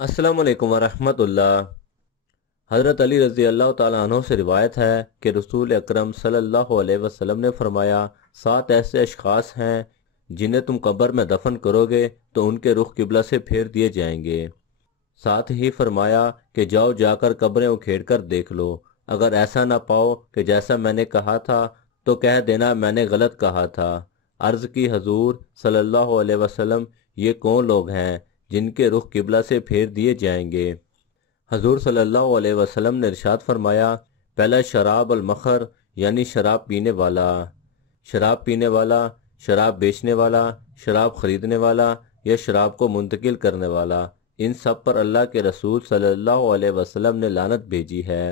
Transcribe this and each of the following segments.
अस्सलाम वालेकुम वरहमतुल्लाह। हज़रत अली रज़ी अल्लाह ताला अन्हो से रिवायत है कि रसूल अकरम सल्लल्लाहु अलैहि वसल्लम ने फरमाया, 7 ऐसे अशखास हैं जिन्हें तुम कब्र में दफन करोगे तो उनके रुख किबला से फेर दिए जाएंगे। साथ ही फरमाया कि जाओ जाकर कब्रें उखेड़ कर देख लो, अगर ऐसा ना पाओ कि जैसा मैंने कहा था तो कह देना मैंने गलत कहा था। अर्ज़ की, हजूर सल्लल्लाहु अलैहि वसल्लम, ये कौन लोग हैं जिनके रुख किबला से फेर दिए जाएंगे? हजूर सल्लल्लाहु अलैहि वसल्लम ने इरशाद फरमाया, पहला शराब अल मखर यानी शराब पीने वाला। शराब पीने वाला, शराब बेचने वाला, शराब खरीदने वाला या शराब को मुंतकिल करने वाला, इन सब पर अल्लाह के रसूल सल्लल्लाहु अलैहि वसल्लम ने लानत भेजी है।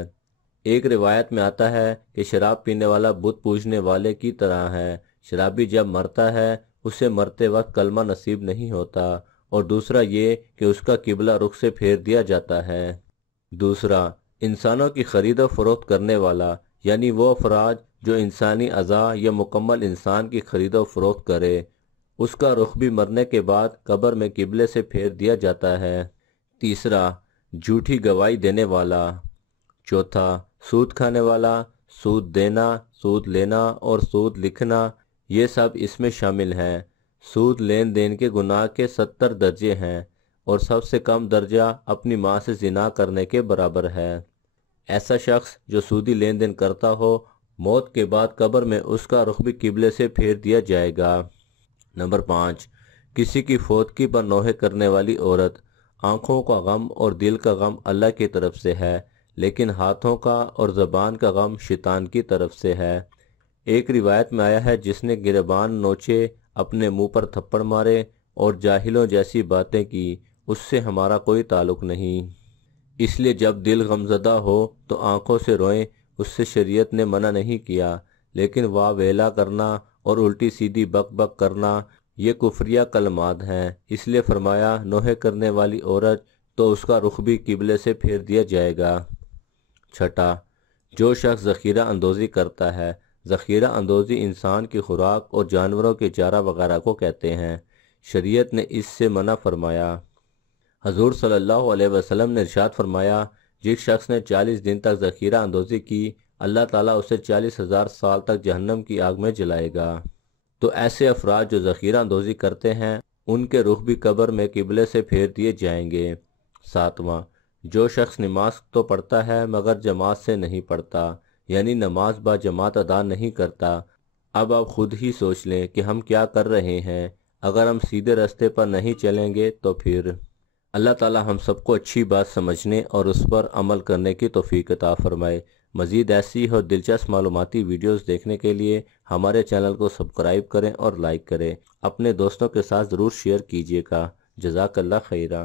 एक रिवायत में आता है कि शराब पीने वाला बुत पूजने वाले की तरह है। शराबी जब मरता है उसे मरते वक्त कलमा नसीब नहीं होता, और दूसरा ये कि उसका किबला रुख से फेर दिया जाता है। दूसरा, इंसानों की खरीद और फरोख्त करने वाला, यानी वो अफराद जो इंसानी अज़ा या मुकम्मल इंसान की खरीद और फरोख्त करे, उसका रुख भी मरने के बाद कब्र में किबले से फेर दिया जाता है। तीसरा, झूठी गवाही देने वाला। चौथा, सूद खाने वाला। सूद देना, सूद लेना और सूद लिखना, ये सब इसमें शामिल हैं। सूद लेन देन के गुनाह के 70 दर्जे हैं और सबसे कम दर्जा अपनी माँ से जिना करने के बराबर है। ऐसा शख्स जो सूदी लेन देन करता हो, मौत के बाद कब्र में उसका रुख भी किबले से फेर दिया जाएगा। नंबर 5, किसी की फौतगी पर नौहे करने वाली औरत। आंखों का गम और दिल का गम अल्लाह की तरफ से है, लेकिन हाथों का और ज़बान का गम शैतान की तरफ से है। एक रिवायत में आया है, जिसने गिरबान नोचे, अपने मुंह पर थप्पड़ मारे और जाहिलों जैसी बातें की, उससे हमारा कोई ताल्लुक नहीं। इसलिए जब दिल गमज़दा हो तो आंखों से रोएं, उससे शरीयत ने मना नहीं किया। लेकिन वाह वेला करना और उल्टी सीधी बक बक करना, ये कुफरिया कलमात हैं। इसलिए फरमाया, नोहे करने वाली औरत तो उसका रुख भी किबले से फेर दिया जाएगा। छठा, जो शख्स ज़ख़ीरा अंदोज़ी करता है। ज़ख़ीरा अंदोज़ी इंसान की खुराक और जानवरों के चारा वगैरह को कहते हैं। शरीयत ने इससे मना फरमाया। हजूर सल्लल्लाहु अलैहि वसल्लम ने इरशाद फरमाया, जिस शख्स ने 40 दिन तक ज़ख़ीरा अंदोज़ी की, अल्लाह ताला उसे 40,000 साल तक जहन्नम की आग में जलाएगा। तो ऐसे अफराद जो ज़ख़ीरा अंदोज़ी करते हैं, उनके रुख भी कब्र में किबले से फेर दिए जाएंगे। सातवां, जो शख्स नमाज तो पढ़ता है मगर जमात से नहीं पढ़ता, यानी नमाज बा जमात अदा नहीं करता। अब आप खुद ही सोच लें कि हम क्या कर रहे हैं। अगर हम सीधे रास्ते पर नहीं चलेंगे तो फिर। अल्लाह ताला हम सबको अच्छी बात समझने और उस पर अमल करने की तौफीक अता फरमाए। मज़ीद ऐसी और दिलचस्प मालूमाती वीडियोस देखने के लिए हमारे चैनल को सब्सक्राइब करें और लाइक करें। अपने दोस्तों के साथ ज़रूर शेयर कीजिएगा। जज़ाकल्लाह खैरा।